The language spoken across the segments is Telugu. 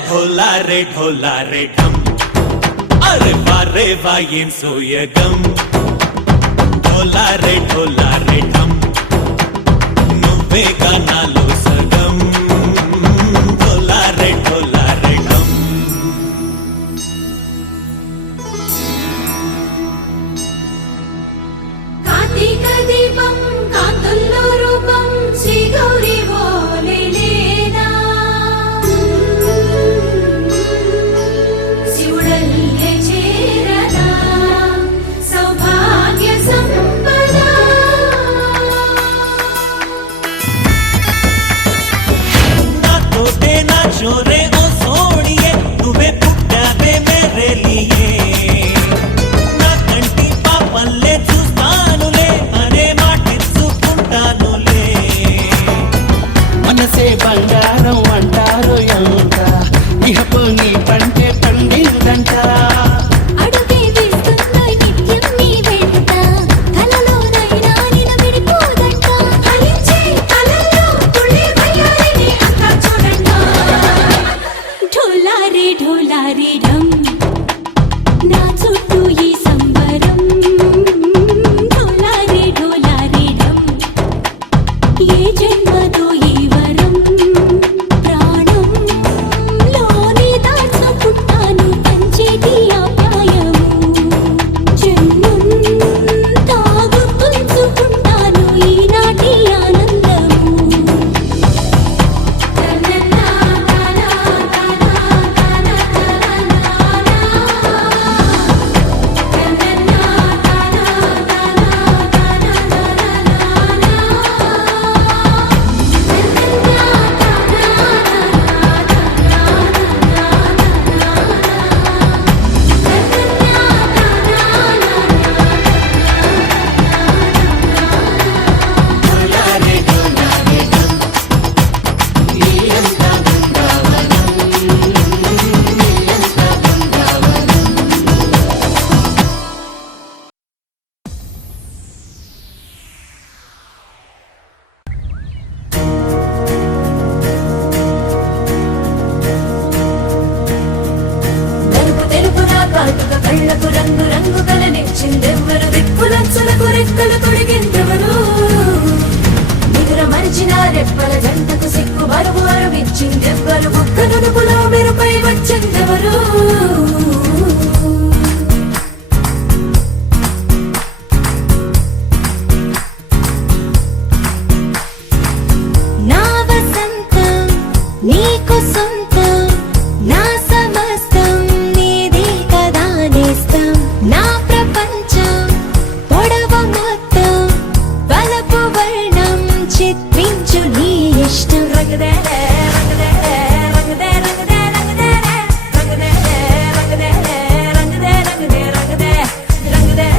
ढोला रे ढम अरे वा ఏం సోయగం ढोला रे ढम నువ్వే గానాలో సగం ढोला रे ढम కార్తీక దీపం కాంతుల్లో రూపం శ్రీ గౌరీ ఓలేలేదా శివుడల్లే చేరదా సౌభాగ్య సంపద నాతోటే నా చోరే ఓ సోడియే నువ్వే పుట్టావే మేరే లియే నా కంటి పాపల్లే చూస్తానులే అనే మాటిచ్చుకుంటానులే మనసే బంగారం అంటారు ఎంత ఇహపు నీ పంటే పండిందంట అడుగే వేస్తున్నా నిత్యం నీ వెంట కలలోనైనా నిన్ను విడిపోదంట ఫలించే కలల్లో తుళ్ళి వయ్యారిని అంతా చూడండి ढोला रे ढम నా చుట్టూ ఈ సంబరం ढोला रे ढम ఏ జన్మదో ఈ వరం ప్రాణంలోనే దాచుకుంటాను పంచేటి ఆప్యాయము జన్మంతా గుర్తుంచుకుంటాను ఈనాటి ఆనందము నలుపు తెలుపున కాటుక కళ్ళకు రంగు రంగు కలనిచ్చిందెవ్వరు దిక్కులంచులకు రెక్కలు తొడిగిందెవరు నిగుర మరిచిన రెప్పల జంటకు సిగ్గు బరువు అరవిచ్చిందెవ్వరు ముక్క నునుపులో మెరుపై వచ్చిందెవరు నా వసంతం నీకు సొంతం నా సమస్తం నీదే కదా నేస్తం నా ప్రపంచం పొడవ మొత్తం వలపు వర్ణం చిత్రించు నీ ఇష్టం రంగదే రంగదే రంగదే రంగదే రంగదే రంగదే రంగదే రంగదే రంగదే రంగదే రంగదే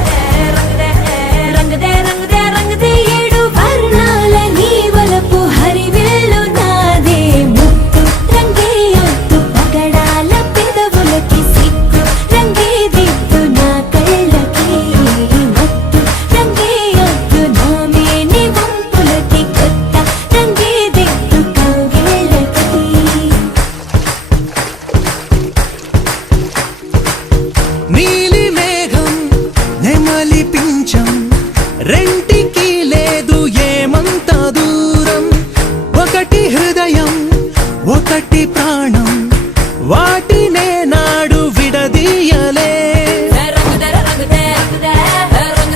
రంగదే రంగదే రంగదే ఏడు వర్ణాల నీ వలపు హరివేలు నాదే ముత్తు రంగే ఒత్తు పగడాల పెదవులకి సిగ్గు రంగే దిద్దు నా కళ్ళకి మత్తు రంగే ఒత్తు నా మేని వంపులకి కొత్త రంగే దిద్దు కౌగిళ్ళకి నీలి మేఘం నెమలి పించం రెంటికి లేదు ఏమంత దూరం ఒకటి హృదయం ఒకటి ప్రాణం వాటినే నాడు విడదీయలే రంగదే రంగదే రంగదే రంగదే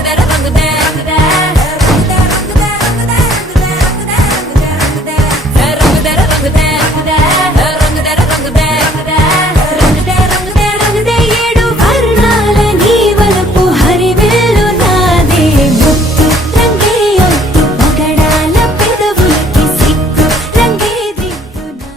రంగదే రంగదే రంగదే రంగదే రంగదే రంగదే రంగదే రంగదే రంగదే రంగదే రంగదే ఏడు వర్ణాల నీ వలపు హరివేలు నాదే ముత్తు రంగే ఒత్తు పగడాల పెదవులకి సిగ్గు రంగే దిద్దు నా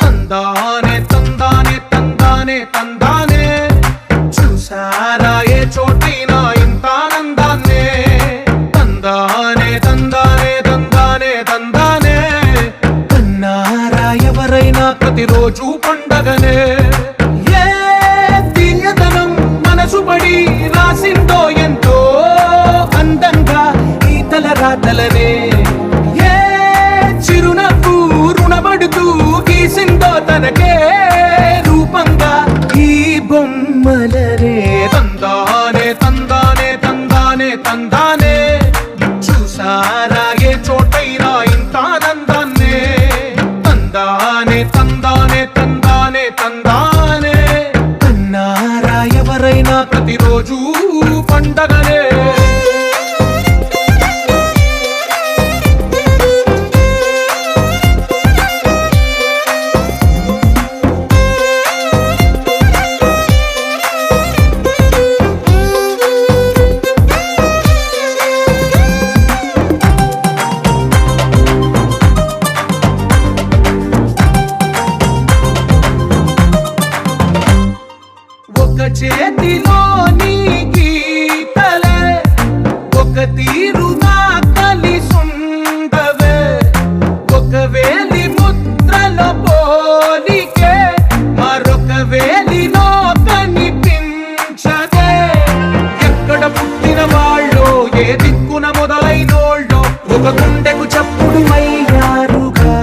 తందానే తందానే తందానే తందానే చూసారా ఏ చోటైనా ఇంత ఆనందాన్నే తందానే తందానే తందానే తందానే కన్నారా ఎవరైనా ప్రతిరోజు పండగనే ఏ తీయదనం మనసు పడి రాసిందో ఎంతో అందంగా ఈ తల రాతలనే ఏ చిరునవ్వు రుణపడుతూ గీసిందో తనకే రూపంగా ఈ బొమ్మలనే తందానే తందానే తందానే తందానే చూసారా ఏ చోటైనా ఇంత ఆనందాన్నే తందానే తందానే తందానే తందానే కన్నారా ఎవరైనా ప్రతిరోజు పండగనే చేతిలోని గీతలే ఒక తీరుగా కలిసుండవే ఒక వేలి ముద్రల పోలికే మరొక వేలిలో కనిపించదే ఎక్కడ పుట్టిన వాళ్ళో ఏ దిక్కున మొదలైనోళ్ళో ఒక గుండెకు చప్పుడు అయ్యారుగా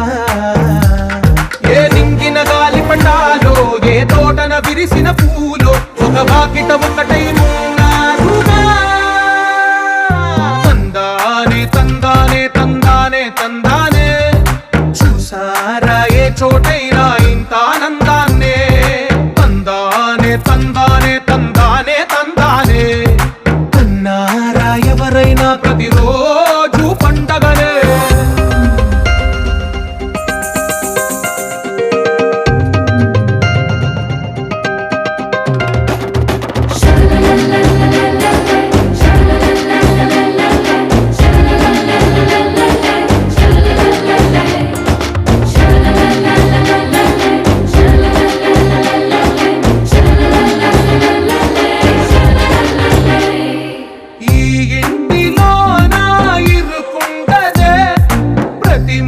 ఏ నింగిన గాలి పటాలో ఏ తోటన విరిసిన పూలో ఒక వాకిట ఒకటై ఉన్నారుగా తందానే తందానే తందానే తందానే చూసారా ఏ చోటైనా ఇంత ఆనందాన్నే తందానే తందానే తందానే తందానే కన్నారా ఎవరైనా ప్రతిరోజు పండగనే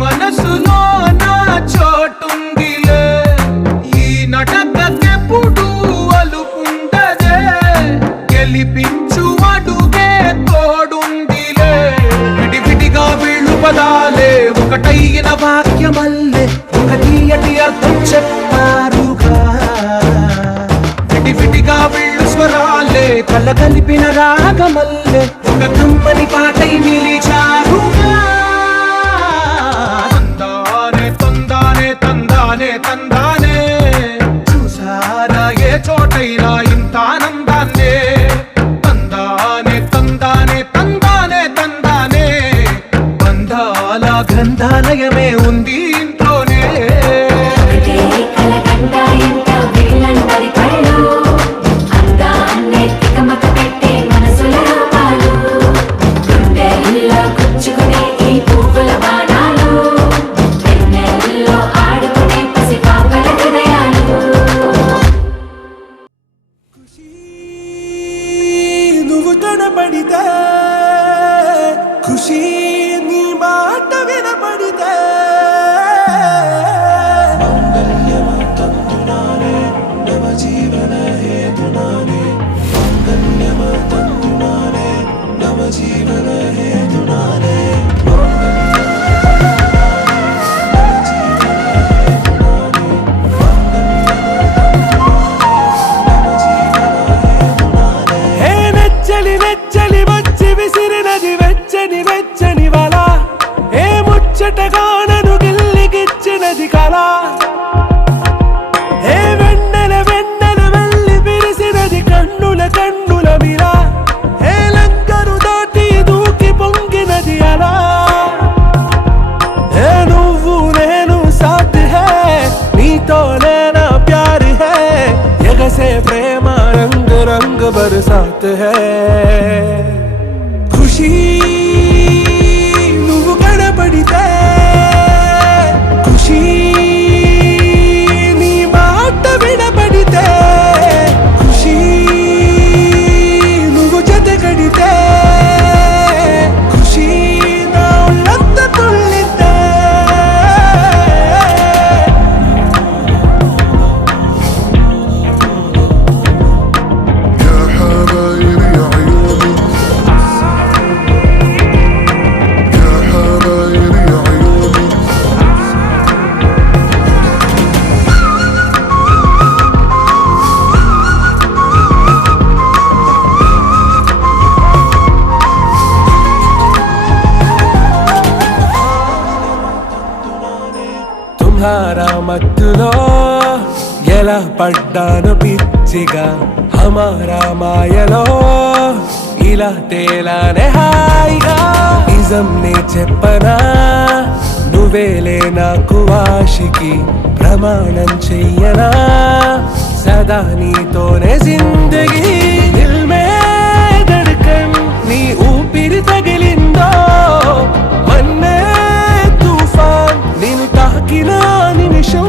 మనసులో నా చోటుందిలే ఈ నటకెప్పుడు అలుపుండదే గెలిపించు అడుగే తోడుందిలే విడివిడిగా వీళ్ళు పదాలే ఒకటైన వాక్యమల్లే ఒక తీయటి అర్థం చెప్పారుగా విడివిడిగా వీళ్ళు స్వరాలే కళ్ళ కలిపిన రాగమల్లె ఒక కమ్మని పాటై నిలిచారుగా తందానే తందానే తందానే తందానే చూసారా ఏ చోటైనా ఇంత ఆనందాన్నే తందానే తందానే తందానే తందానే బంధాల గ్రంథాలయమే ఉంది ఇంట్లోనే ఒకటే కలకండ ఎంత వీళ్ళందరి కళ్ళు అందాన్నే తికమక పెట్టే మనసుల రూపాలు గుండెల్లో గుచ్చుకునే ఈ పువ్వుల బాణాలు వెన్నెల్లో ఆడుకునే పసిపాపల హృదయాలు నువ్వు కనబడితే ఖుషి నీ మాట వినపడితే నెచ్చలి నెచ్చలి వచ్చి విసిరినది వెచ్చని వెచ్చని వల ఏ ముచ్చటగా నన్ను గిల్లిగిచ్చినది కళ ఏ వెన్నెల వెన్నెల వెళ్ళి విరిసినది కన్నుల కన్నుల మిల ఏ లంకను దాటి దూకి పొంగినది అలా ఏ నువ్వు నేను సాథ్ హై నీతోనే నా ప్యార్ హై ఎగసే ప్రేమ రంగ్ రంగ్ బరసాత్ హై ఖుషి నువ్వు కనబడితే ఖుషి నీ మాట వినపడితే ఖుషి నువ్వు జతగడితే ఖుషి నా ఒళ్ళంత తుళ్ళితే يا حبايب يا عيوني يا حبايب يا عيوني తుమ్హారా మత్తులో ఎలా పడ్డాను పిచ్చిగా హమారా మాయలో ఇలా తేలానే హాయిగా నిజం నే చెప్పనా నువ్వేలే నాకు ఆశికి ప్రమాణం చెయ్యనా సదా నీతోనే జిందగీ దిల్ మే ధడ్కన్ నీ ఊపిరి తగిలిందో మన్నే తుఫాన్ నేను తాకిన నిమిషం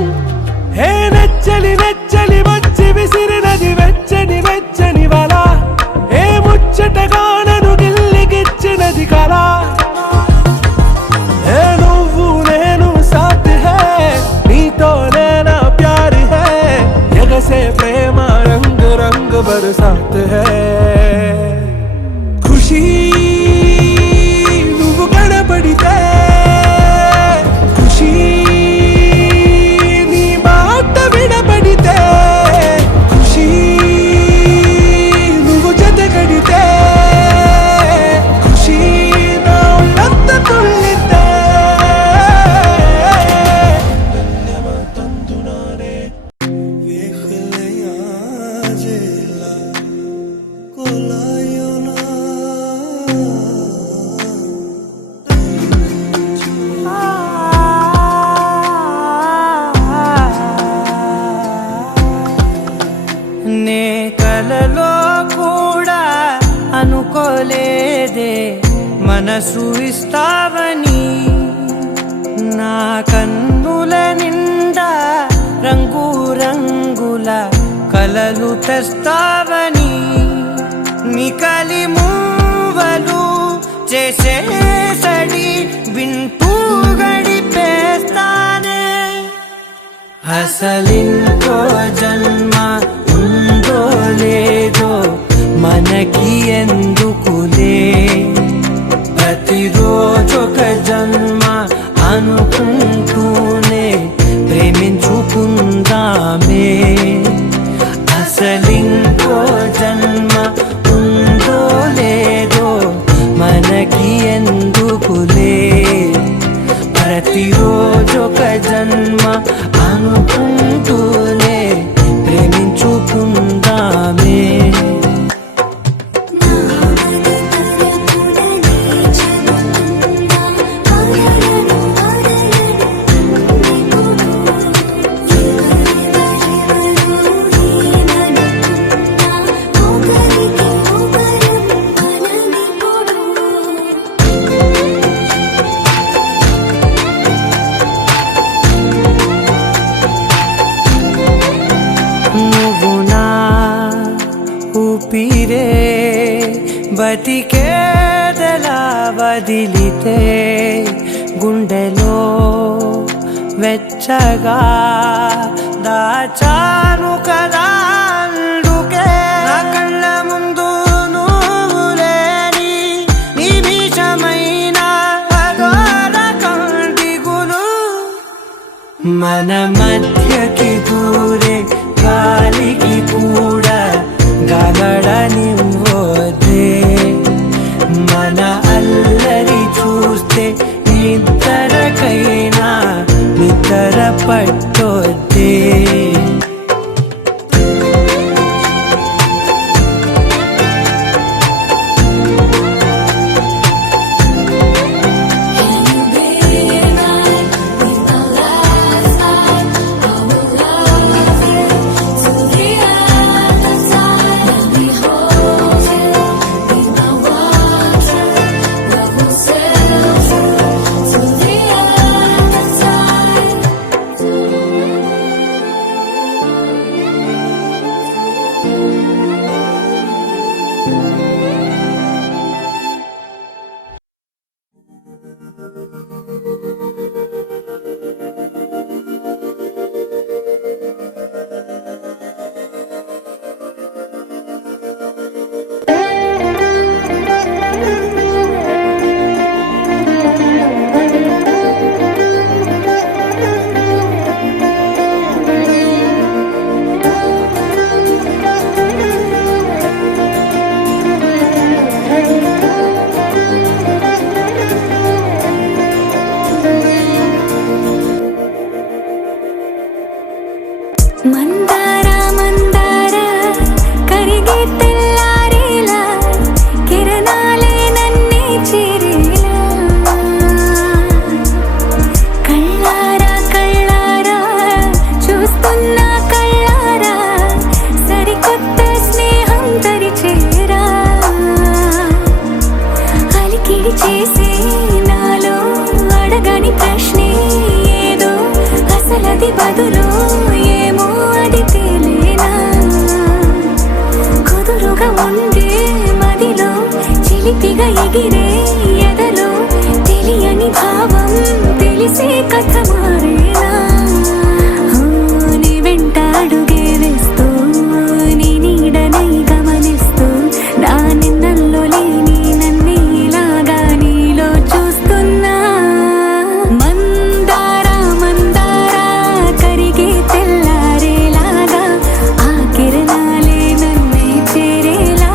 హే నెచ్చలి నెచ్చలి వచ్చి విసిరినది వెచ్చని వెచ్చని వల ఏ ముచ్చటగా నన్ను గిల్లిగిచ్చినది కళ ఏ నువ్వు నేను సాథ్ హై నీతోనే నా ప్యార్ హై ఎగసే ప్రేమ రంగ్ రంగ్ బరసాత్ హై ఖుషి నువ్వు కనబడితే ఖుషి నీ మాట వినపడితే ఖుషి నువ్వు జతగడితే ఖుషి నా ఒళ్ళంత తుళ్ళితే నే కలలో కూడా అనుకోలేదే మనసు ఇస్తావని నా కన్నుల నిండా రంగు రంగుల కలలు తెస్తావని నికలి మూవలు చేసే సడి వింటూ గడిపేస్తానే అసలింకో జన్మ ఉందో లేదో మనకి ఎందుకులే ప్రతిరోజొక జన్మ అనుకుంటూనే ప్రేమించుకుందామే అసలింకో జన్మ బ్రతికేదెలా వదిలితే గుండెలో వెచ్చగా దాచాను కదా అందుకే నా కళ్ళ ముందు నువ్వు లేని నిమిషమైన అఘోర కంటిగులు మన మధ్యకి దూరే గాలికి కూడా గగడనివ్వదే మన అల్లరి చూస్తే నిద్రకైనా నిద్ర పట్టొద్దే మందార మందార కరిగే తెల్లారేలా కిరణాలే నన్నే చేరేలా కళ్ళారా కళ్ళారా చూస్తున్నా కళ్ళారా సరికొత్త స్నేహం తరిచేరా అలికిడి చేసే నాలో అడగని ప్రశ్నే ఏదో అసలది బదులు ఏమో అది తేలేనా కుదురుగా ఉండే మదిలో చిలిపిగా ఎగిరే ఎదలో తెలియని భావం తెలిసే కథ మారేనా నీ వెంట అడుగే వేస్తూ నీ నీడనై గమనిస్తూ నా నిన్నల్లో లేని నన్నే ఇలాగా నీలో చూస్తున్నా మందార మందార కరిగే తెల్లారేలాగా ఆ కిరణాలే నన్నే చేరేలా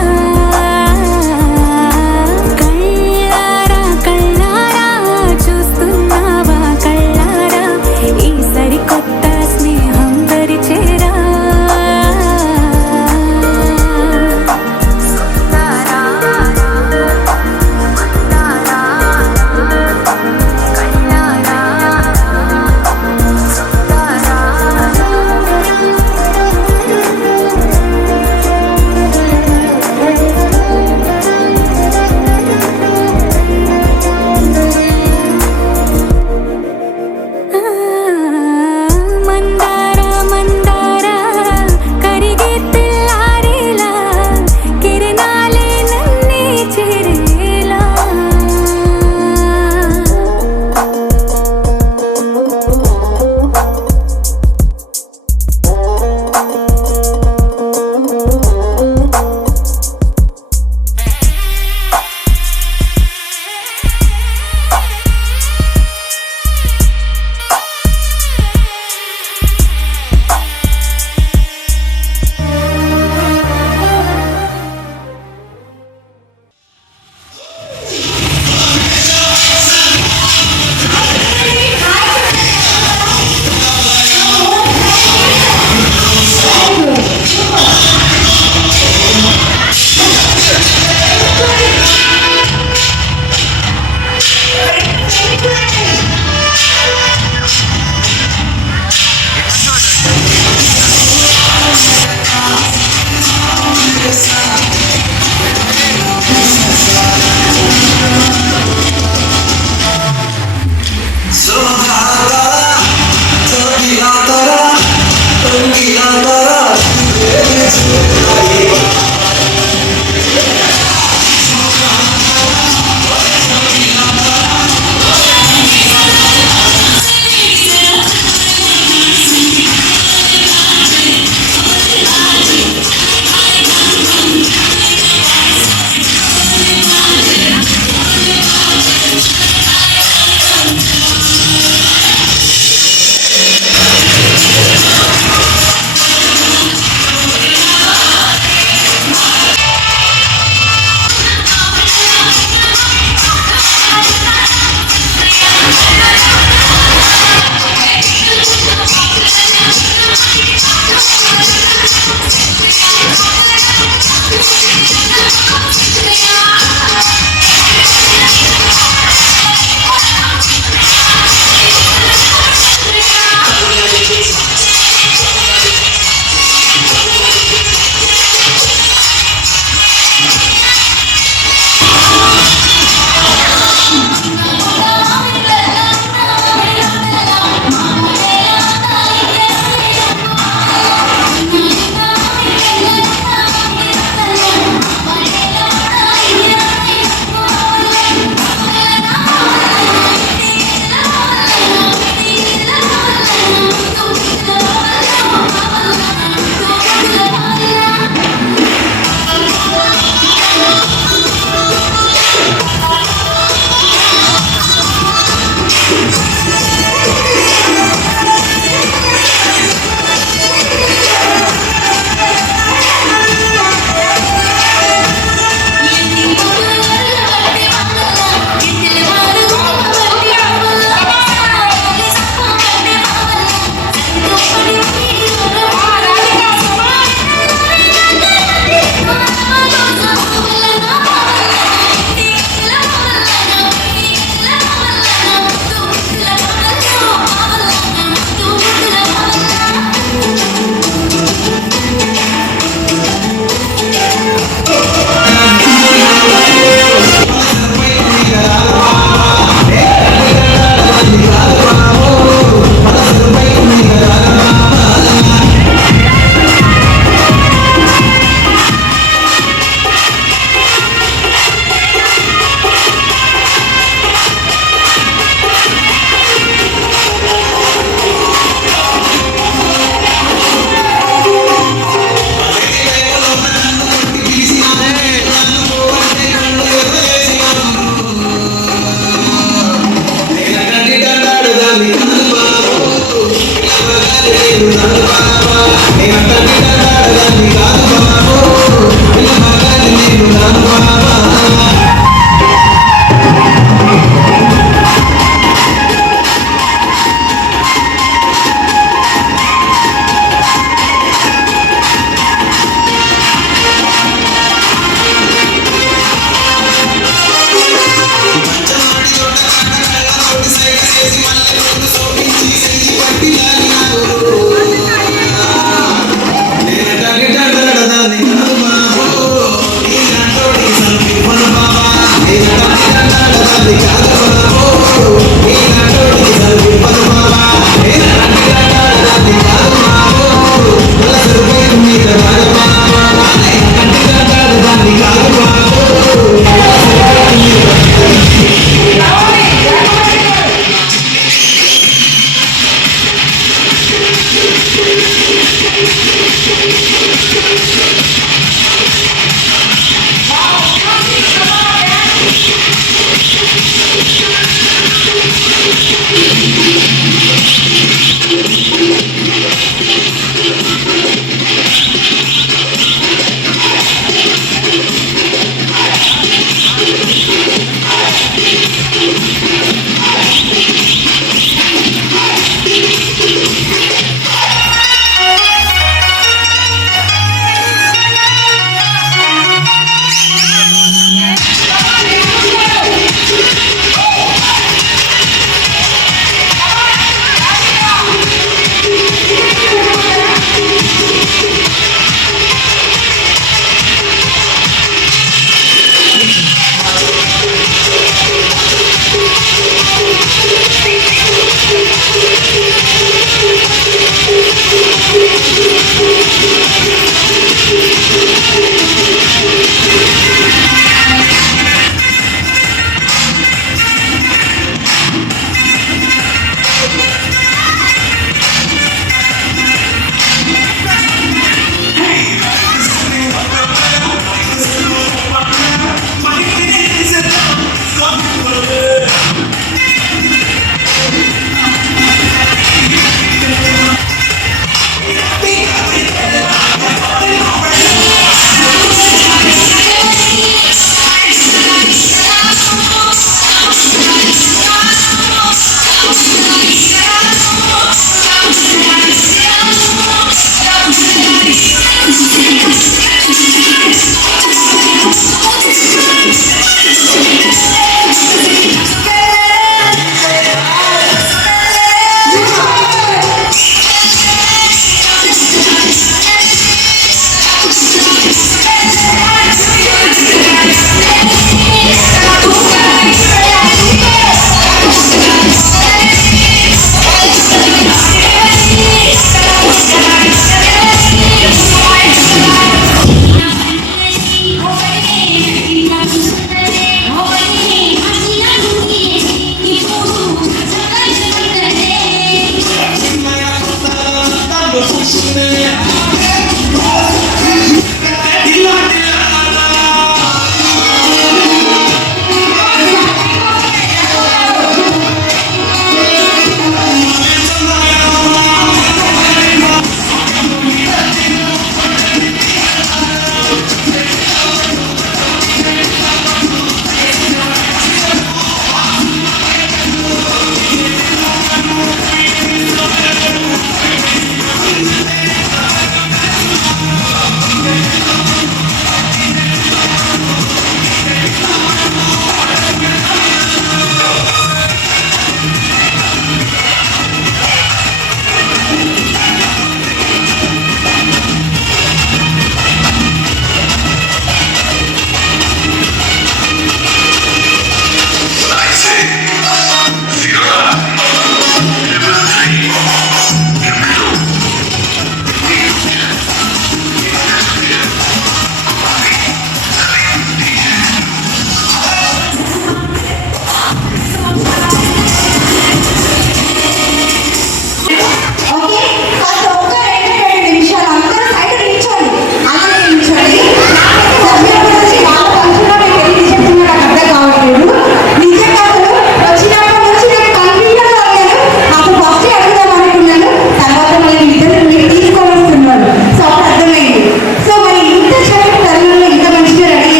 కళ్ళారా కళ్ళారా చూస్తున్నావా కళ్ళారా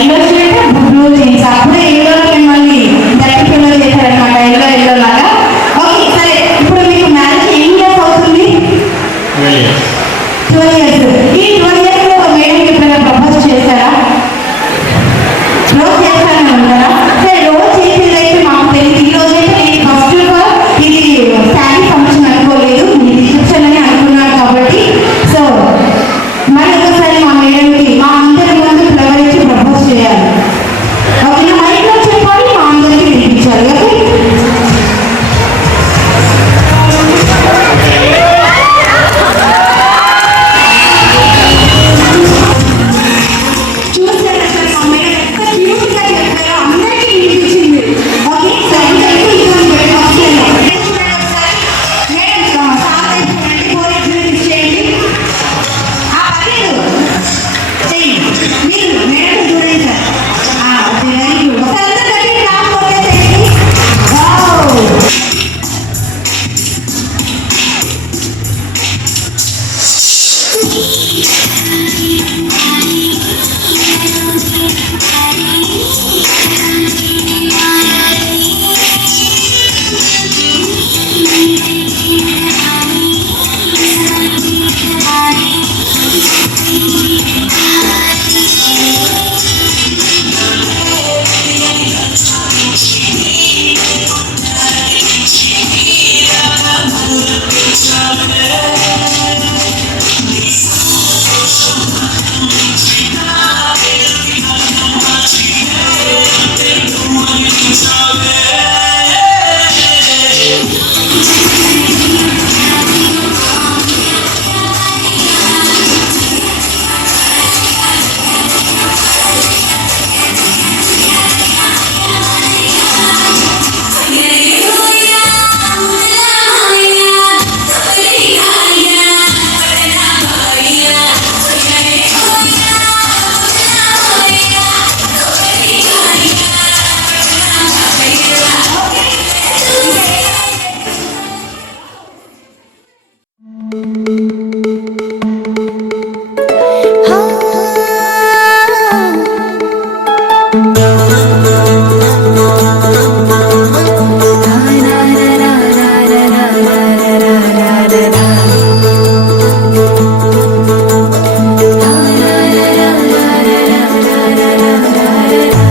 ఎల్లో షర్ట్ బ్లూ జీన్స్ అప్పుడే ఎల్లో మిమ్మల్ని డైరెక్ట్ ఎల్లో చేశారనమాట ఎల్లో ఎల్లో లాగా ఓకే సరే ఇప్పుడు మీకు మ్యారేజ్ ఎన్ని ఇయర్స్ అవుతుంది 12 years ఈ 12 years లో మేడం ఎప్పుడైనా ప్రపోజ్ చేశారా రోజు చేస్తానే ఉంటారా సరే రోజు చేసేదైతే మాకు తెలియదు ఈ రోజు అయితే నేను ఫస్ట్ ఇది శారీ ఫంక్షన్ అనుకోలేదు మీ రిసెప్షన్ అని అనుకున్నాను కాబట్టి సో మరి ఒకసారి మా మేడంకి మా అందరి ముందు ఫ్లవర్ ఇచ్చి ప్రపోజ్ చేయాలి ఓకేనా మైక్లో చెప్పాలి మా అందరికి వినిపించాలి ఓకే చూసారా సార్ మా మేడం ఎంత క్యూట్గా చెప్పారో అందరికీ వినిపించింది ఓకే సో అందరికీ ఇటువంటి ఫస్ట్ చూడండి ఒకసారి మేడం సార్ చూడండి కోరిక చేయండి చెయ్యి మీరు మేడం చూడండి సార్ ఓకే వెరీ గుడ్ ఒకసారి అందరికీ క్లాప్ కొట్టేసేయండి వావ్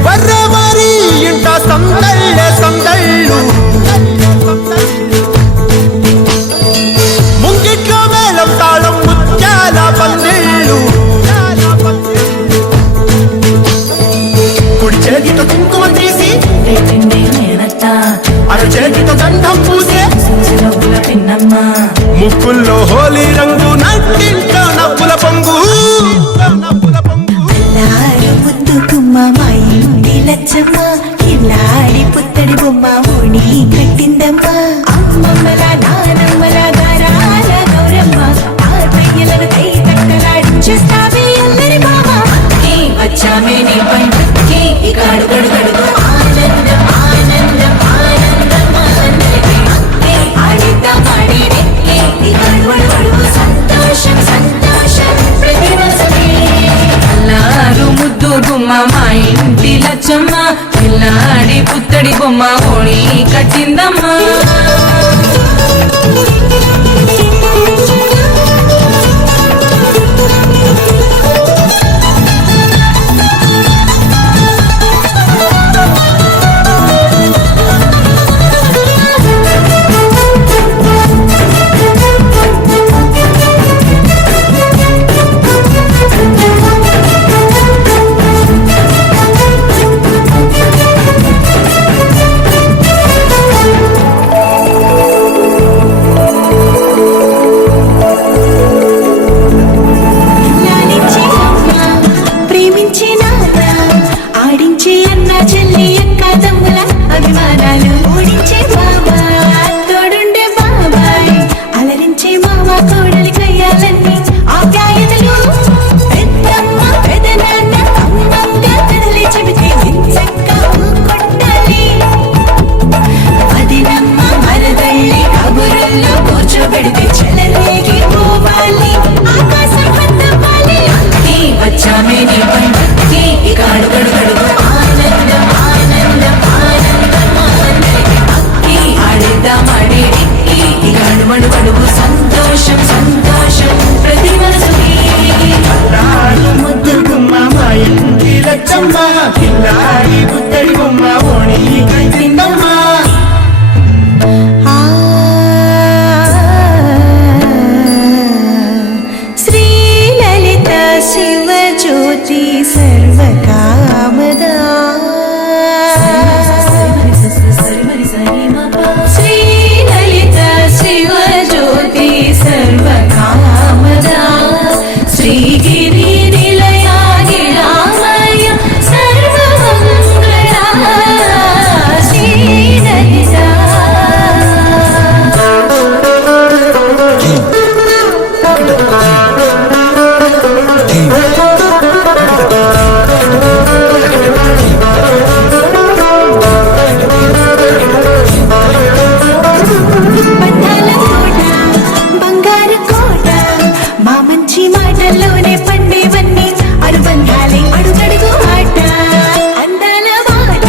వర్రవారి ఇంట సందళ్ళు ముంగిట్లో మేళం తాళం ముత్యాల పందిళ్ళు కుడి చేతితో కుంకుమ తీసి అర చేతితో గంధం పూసే ముక్కుల్లో హోలీ రంగు నట్టింట్లో నవ్వుల పొంగు ముద్దు గుమ్మ మా ఇంటి లచ్చమ్మ ఇల్లాడి పుత్తడి బొమ్మ ఓణి కట్టిందమ్మా అమ్మమ్మల నానమ్మల గారాల గౌరమ్మ తాతయ్యలను కై తట్టలాడించేస్తావే అల్లరి బామ వచ్చామే నీ పంటకి ఇక అడుగడు గడుగు ఆనందం ఆనందం ఆనందం ఆడిద్దాం ఆడి ఇక అడుగడు సంతోషం సంతోషం ప్రతిరోజమే అల్లారు ముద్దు గుమ్మ మా ఇంటి లచ్చమ్మ పిల్లాడి పుత్తడి బొమ్మ ఓణి కట్టిందమ్మా వచ్చామే నీ పంటకి ఇక అడుగడు కిల్లాడి పుత్తడి బొమ్మ ఓణి కట్టిందమ్మా. శ్రీ లలిత శివ జ్యోతి సర్వకామదా శ్రీ లలిత శివ జ్యోతి సర్వకామదా శ్రీగిరి నిలయా గిరామయ సర్వమంగళా శ్రీ లలిత బంధాల కోట బంగారు కోట మా మంచి మాటల్లోనే పండేవన్నీ అనుబంధాలే అడుగడుగు ఆట అందాల మాట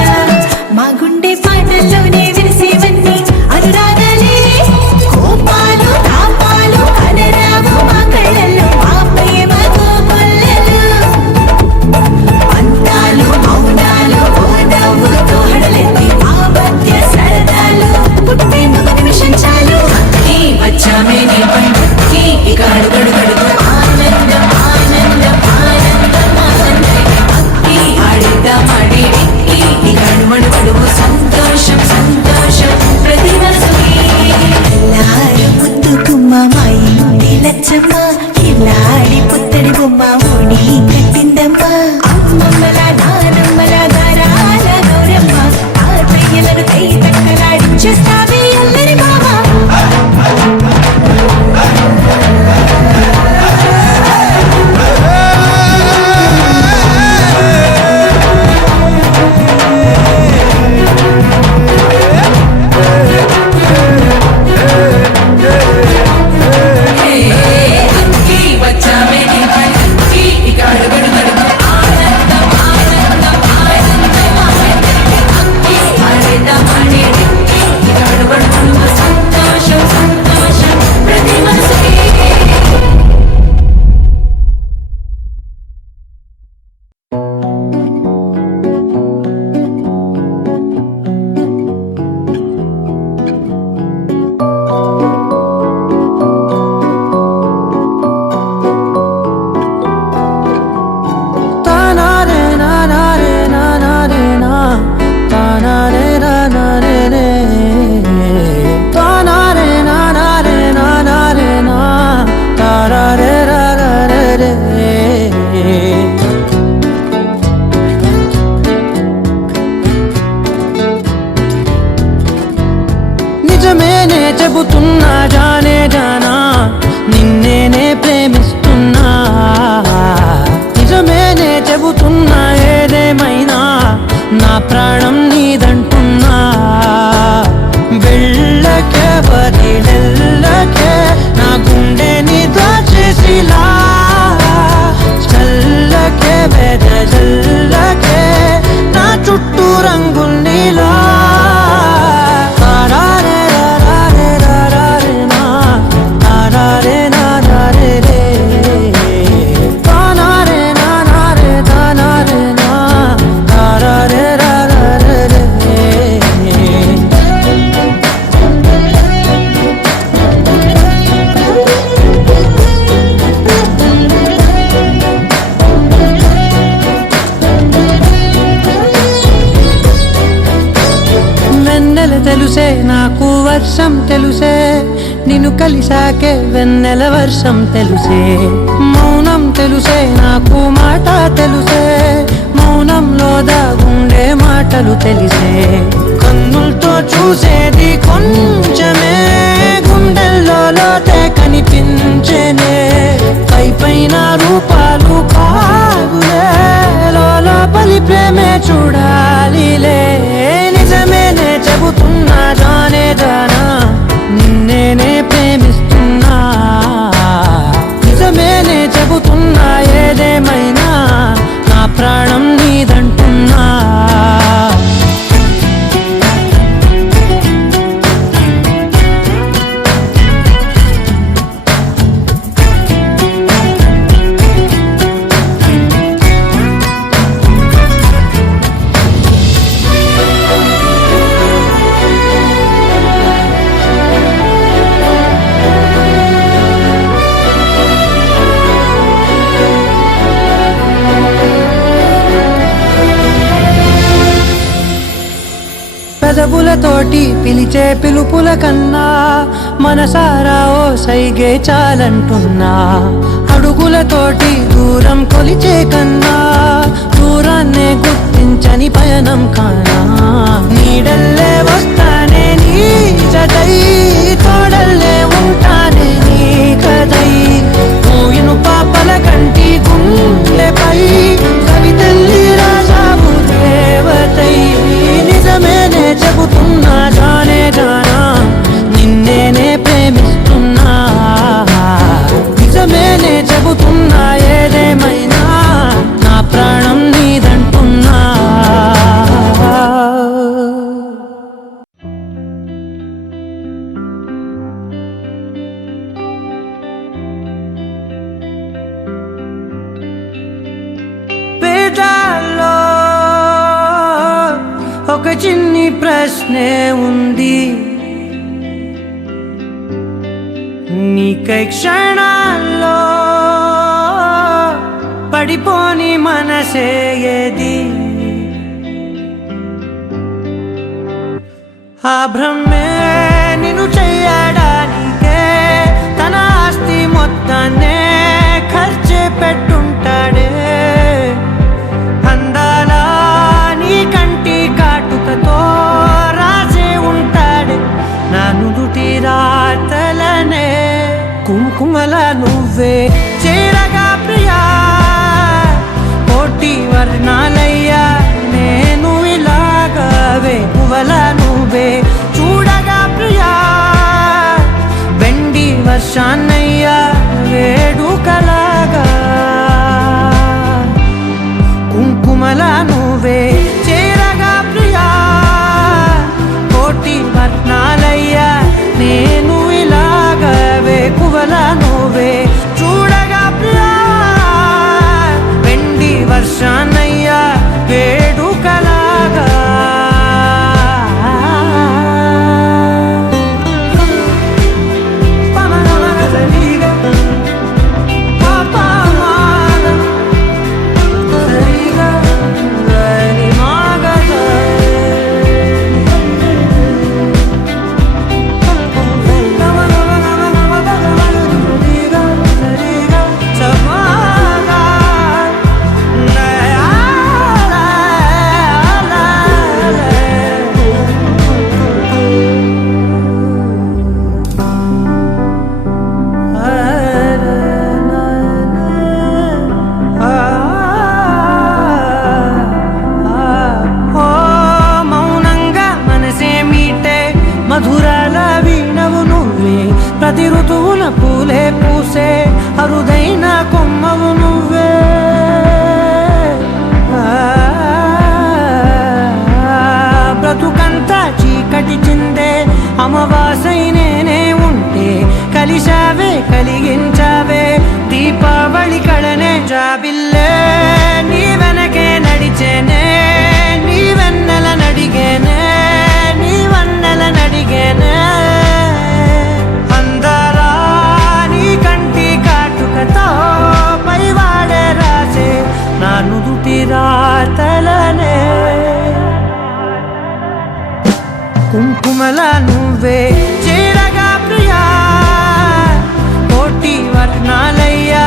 మా గుండె పాటల్లోనే విరిసేవన్నీ అనురాగాలే కోపాలు తాపాలు కనరావు మా కళ్ళల్లో మా ప్రేమ కోకొల్లలు అంతాలు మౌనాలు ఓ నవ్వుతో హడలెత్తి మా మధ్య సరదాలు పుట్టేందుకు నిమిషం చాలు వచ్చామే నీ పండుకి ఇక అడుగడుగడుగు ఆనందం ఆనందం ఆనందం ఆనందం అక్కి ఆడిద్దామాడి ఇక అడుమడుగడుగు సంతోషం సంతోషం ప్రతి మనసుకి ఎల్లారు ముద్దుకుమ్మ మా ఇంటి లచ్చమ్మ కిల్లాడి పుత్తడి బొమ్మ ఓణి కట్టిందమ్మ అమ్మమ్మల నానమ్మల గారాల గౌరమ్మ తాతయ్యలను కై తక్కలాడించేస్తావే అల్లరి మామ అక్కి వచ్చామే నీ పండుకి ఇక అడుగడుగడుగు ఆనందం ఆనందం ఆనందం ఆనందం అక్కి ఆడిద్దామాడి ఇక అడుగడుగడుగు సంతోషం సంతోషం ప్రతి మనసుకి తానారే నానారే నానారే నా తానారే నానారే రే తానారే నానారే నానారే నా తారారే రారారే రే నిజమేనే చెబుతున్నా జానే జానా నిన్నేనే ప్రేమిస్తున్నా నిజమేనే చెబుతున్నా ఏదేమైనా నా ప్రాణం నీదంటున్నా వెళ్ళకే వదిలెల్లకే నా గుండెని దాచేసిలా చల్లకే వెదజల్లకే నా చుట్టూ రంగుల్నిలా తారారే రారారే రారారే నా తారారే నారారే రే తానారే నానారే తానారే నా తారారే రారారే రే వెన్నెల తెలుసే నాకు వర్షం తెలుసే నిన్ను కలిసాకే వెన్నెల వర్షం తెలుసే మౌనం తెలుసే నాకు మాట తెలుసే మౌనంలో దాగుండే మాటలు తెలిసే కన్నులతో చూసేది కొంచెమే గుండెల్లో లోతే కనిపించేనే పై పైన రూపాలు కాగులే లోపలి ప్రేమే చూడాలిలే నిజమేనే చెబుతున్నా జానే జానా నిన్నేనే ప్రేమిస్తున్నా నిజమేనే చెబుతున్నా ఏదేమైనా నా ప్రాణం నీదంటున్నా పెదవులతోటి పిలిచే పిలుపుల కన్నా మనసారా ఓ సైగే చాలంటున్నా. అడుగులతోటి దూరం కొలిచే కన్నా దూరాన్నే గుర్తించని పయనం కానా. నీడల్లే వస్తానే నీ జతై, తోడల్లే ఉంటానే నీ కదై. మూయిను పాపల కంటి గుండెపై కవితల్లి రాజావు దేవతై. నిజమేనే చెబుతున్నా జానే జానా, నిన్నేనే ప్రేమిస్తున్నా. నిజమేనే చెబుతున్నా ఏదేమైనా నా ప్రాణం నీదంటున్నా. పేదాల్లో ఒక చిన్ని ప్రశ్నే ఉంది, నీకై క్షణాల్లో పడిపోని మనసే ఏది. ఆ భ్రమే నిన్ను చెయ్యడానికే తన ఆస్తి మొత్తాన్నే ఖర్చు పెట్టుంటాడే. అందాల నీ కంటి కాటుకతో రాసే ఉంటాడే నా నుదుటి రాతలనే. కుంకుమల నువ్వే చేరగా ప్రియా, కోటి వర్ణాలయ్యా నేను ఇలాగవే. పువ్వల నువ్వే చూడగా ప్రియా, వెండి వర్షాన్నయ్యా వేడుకలాగా. కుంకుమల నువ్వే చేరగా ప్రియా, కోటి వర్ణాలయ్యా నేను ఇలాగవే. పువ్వల నువ్వే చూడగా ప్రియా, వెండి వర్షాన్నయ్యా వేడుకలాగా. మధురాల వీణవు నువ్వే, ప్రతి ఋతువున పూలే పూసే అరుదైన కొమ్మవు నువ్వే. బ్రతుకంతా చీకటి చిందే అమవాసై నేనే ఉంటే కలిశావే కలిగించావే దీపావళి కళనే. జాబిల్లే నీ వెనకే నడిచేనే, నీ వెన్నెల నడిగేనే, నీ వన్నెల నడిగేనే. అందరా నీ కంటి కాటుకతో పైవాడే రాసే నా నుదుటి రాతలనే. కుంకుమల నువ్వే చేరగా ప్రియా, కోటి వర్ణాలయ్యా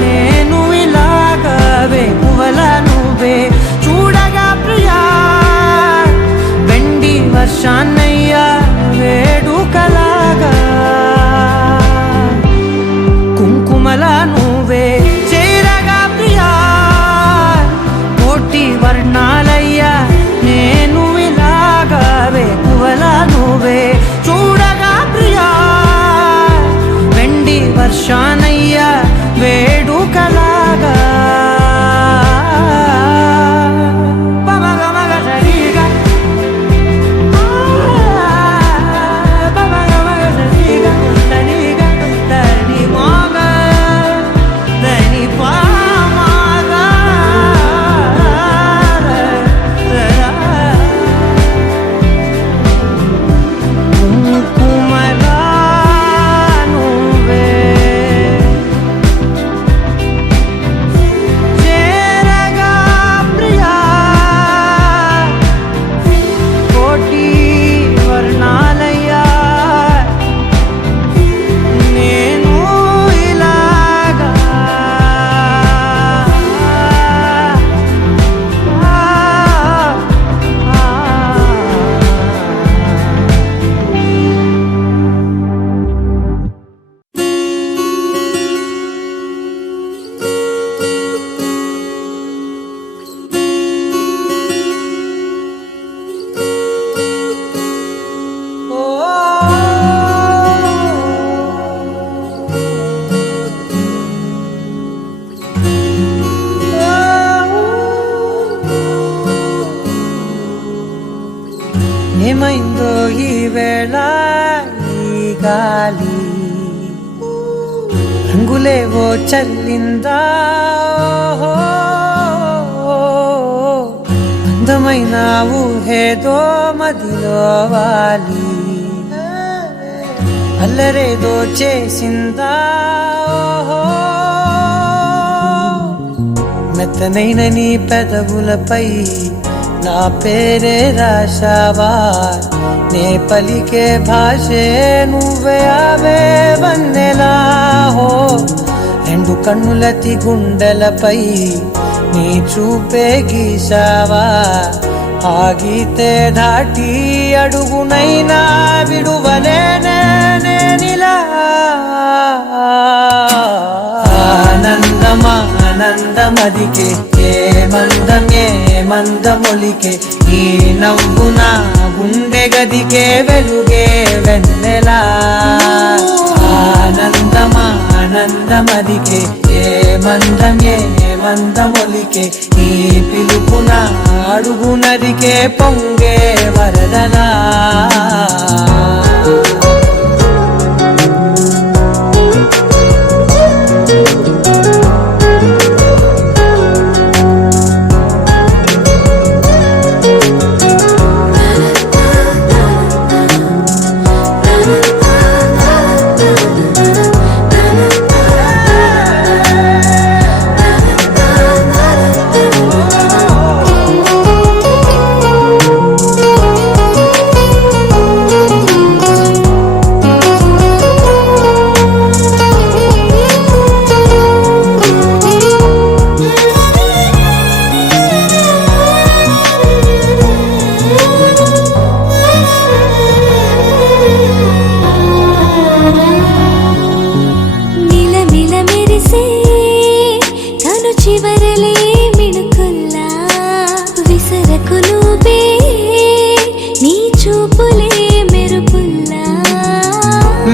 నేను ఇలాగవే. పువ్వల నువ్వే చూడగా ప్రియా, వెండి వర్షాన్నయ్యా వేడుకలాగా. కుంకుమల నువ్వే చేరగా ప్రియా, కోటి వర్ణాలయ్యా నేను ఇలాగవే. పువ్వల నువ్వే చూడగా ప్రియా, వెండి వర్షాన్నయ్యా ఏమైందో ఈ వేళ ఈ గాలి రంగులేవో చల్లిందా అందమైన ఊహేదో మదిలో వాలి అల్లరేదో చేసిందా మెత్తనైన నీ పెదవులపై నా పేరే రాశావా నే పలికే భాషే నువ్వే అవే వన్నెలా హో రెండు కన్నులతి గుండెలపై నీ చూపే గీశావా ఆగితే దాటి అడుగునైనా విడువలేనే నేనిలా ఆనందమదికే ఏ మందమొలికే ఈ నవ్వున గుండె గదికే వెలుగే వెన్నెలా ఆనందమదికే ఏ మందమొలికే ఈ పిలుపున అడుగునదికే పొంగే వరదలా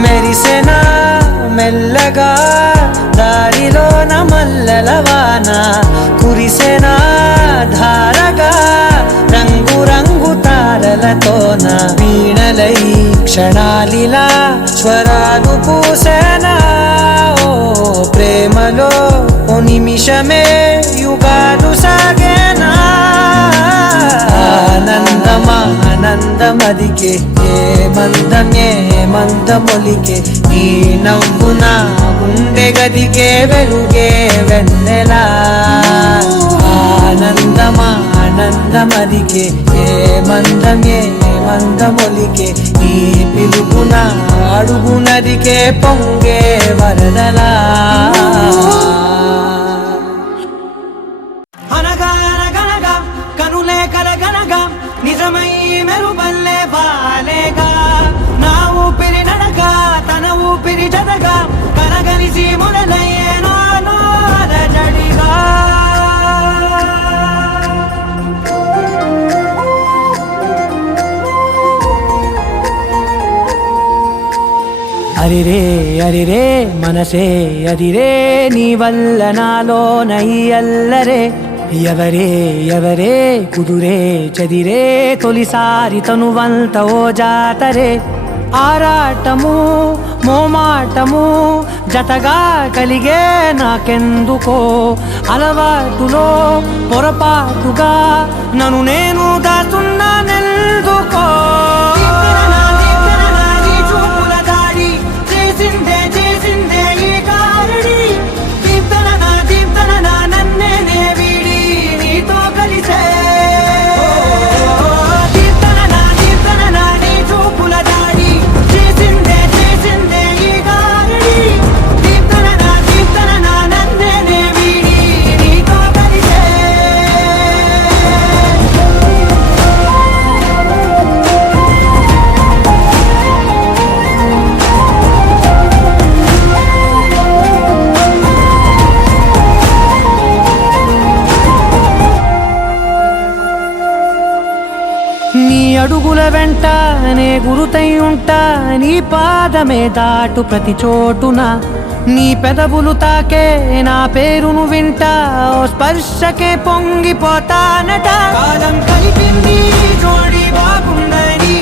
మెరిసెనా మెల్లగా దారిలోన మల్లెలవాన కురిసెనా ధారగా రంగు రంగు తారలతోన వీణలై క్షణాలిలా స్వరాలు పూసెనా ఓ ప్రేమలో ఓ నిమిషమే యుగాలు సాగేనా ఆనందమదికే ఏ మందమొలికే ఈ నవ్వున గుండె గదికే వెలుగే వెన్నెలా ఆనందమదికే ఏ మందమొలికే ఈ పిలుపున అడుగునదికే పొంగే వరదలా అనగా కనులే కలగనగా నిజమై మెరుపల్లే వాలేగా నా ఊపిరి నడక తన ఊపిరి జతగా కలగలిసి మొదలయ్యేనో అలజడిగా అరిరే మనసే అదిరే నీ వల్ల నాలో నయ్యల్లరే ఎవరే కుదురే చదిరే తొలిసారి తనువంత ఓ జాతరే ఆరాటము మోమాటము జతగా కలిగే నాకెందుకో అలవాటులో పొరపాటుగా నన్ను నేను దాస్తున్నానెందుకో అడుగుల వెంట నే గురుతై ఉంటా నీ పాదమే దాటు ప్రతి చోటున నీ పెదవులు తాకే నా పేరును వింటా ఓ స్పర్శకే పొంగిపోతానట కాలం కలిపింది జోడి బాగుందని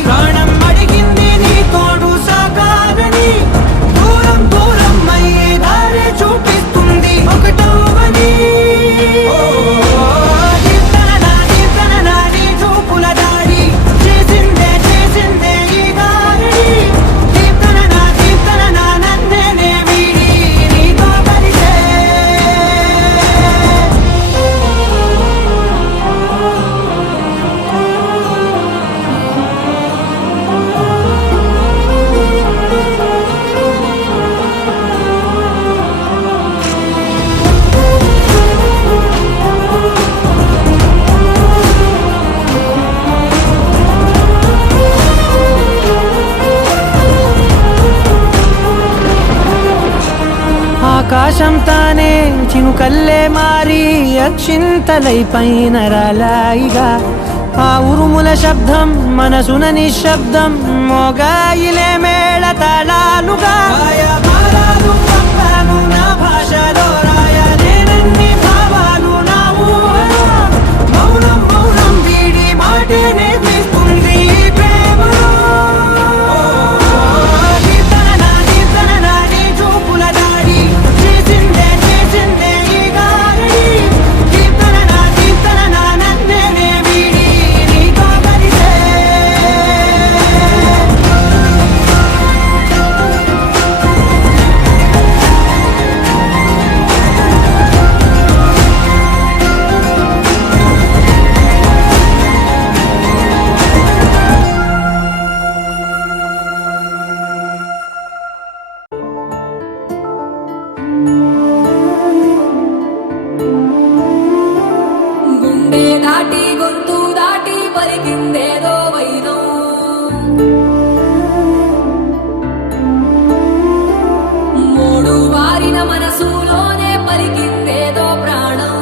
చుక్కల్లే మారి అక్షింతలై పైన రాలాయిగా ఆ ఉరుముల శబ్దం మనసున నిశ్శబ్దం మోగాయిలే మేళ తాళాలుగా నా భాషలో రాయలేనన్ని భావాలు నా ఊహలో మౌనం మౌనం వీడి మాటే నేర్పిస్తుంది ప్రేమలో నీ చూపుల దాడి చేసిందే ఈ గారడి కీర్తన నన్నే వీడి నీతో కలిసే గుండె దాటి గొంతు దాటి పలికిందేదో వైనం మూడు వారిన మనసులోనే పలికిందేదో ప్రాణం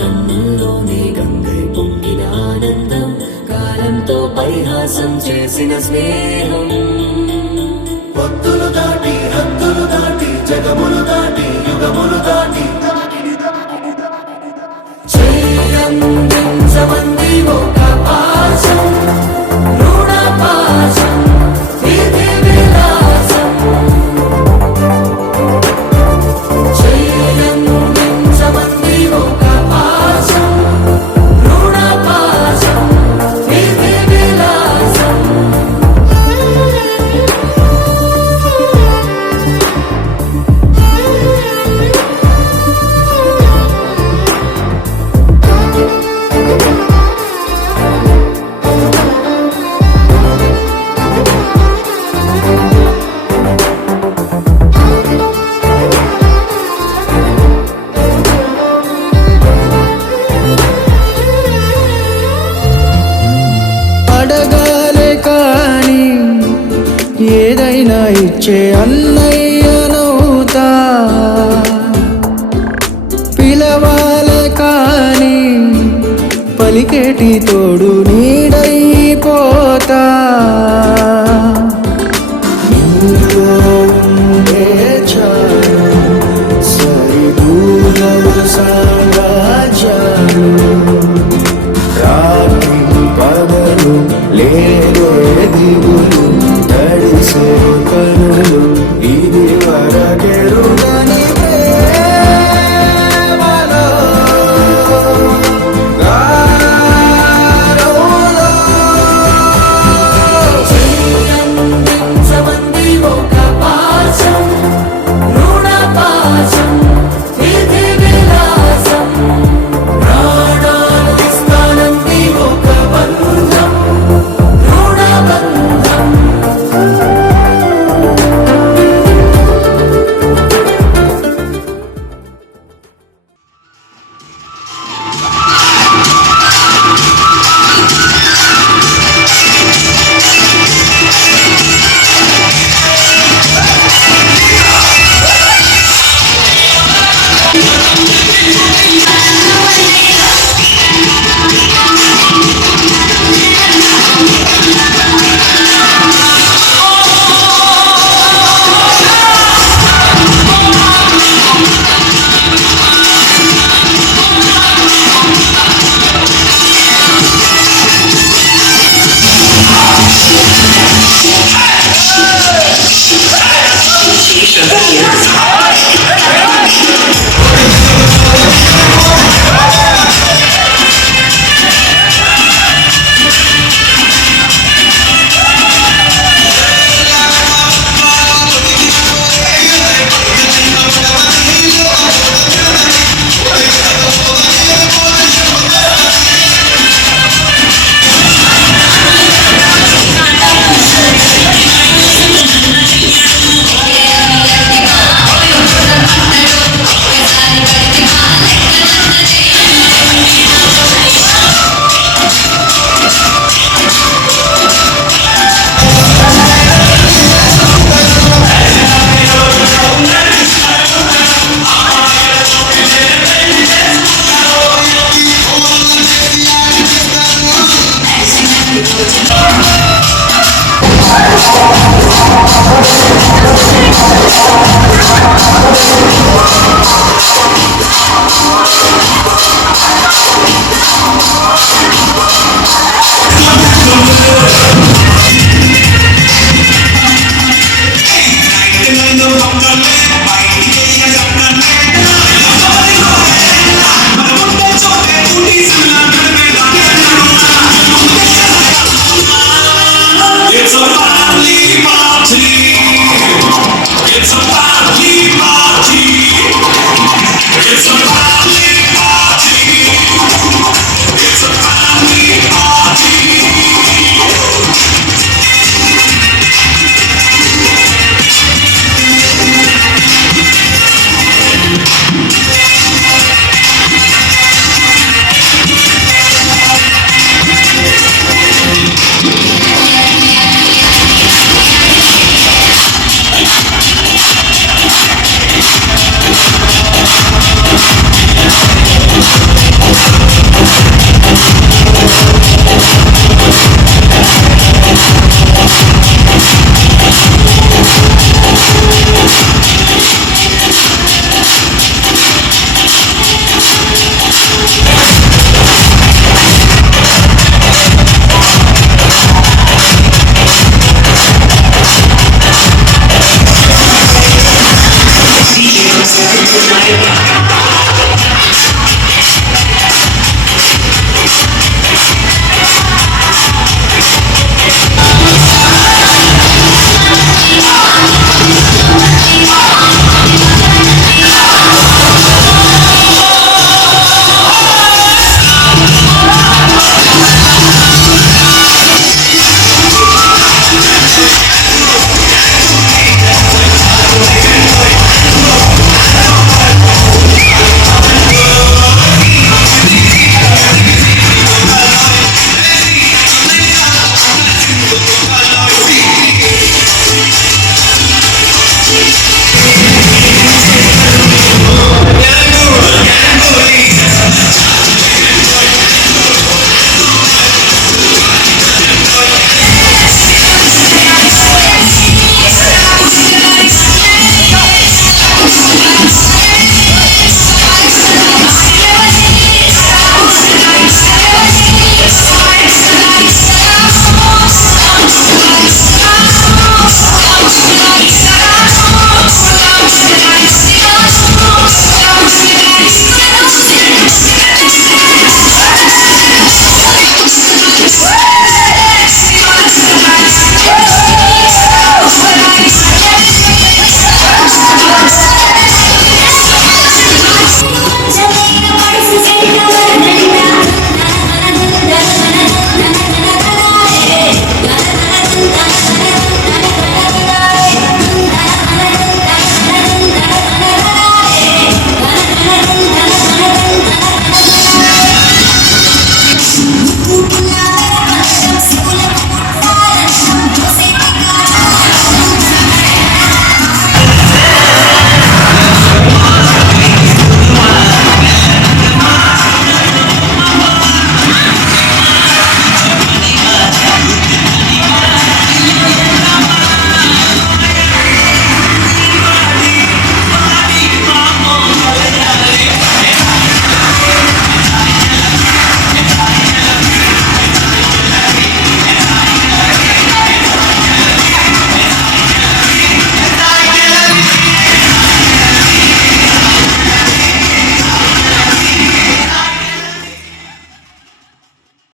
కన్నుల్లోనే గంగై పొంగిన ఆనందం కాలంతో పరిహాసం చేసిన స్నేహం భక్తులు దాటి హద్దులు దాటి జగములు దాటి యుగములు దాటి చేయందించమంది ఒక పాశం రుణ పాశం విధి విలాసం చేయందించమంది ఒక పాశం రుణ పాశం విధి విలాసం అడగాలే కాని ఏదైనా ఇచ్చే అన్నయ్యనవుతా పిలవాలే కాని పలికేటి తోడు నీడైపోతా నీలో ఉండే చాలు సరిదూరవ సామ్రాజ్యాలు రాత్రి పగలు లేదో దిగులు తడిసే కనులు ఇది వరకెరుగని ప్రేమలో గారోలో చేయందించమంది ఒక పాశం రుణ పాశం విధి విలాసం ప్రాణాలు ఇస్తానంది ఒక బంధం రుణ బంధం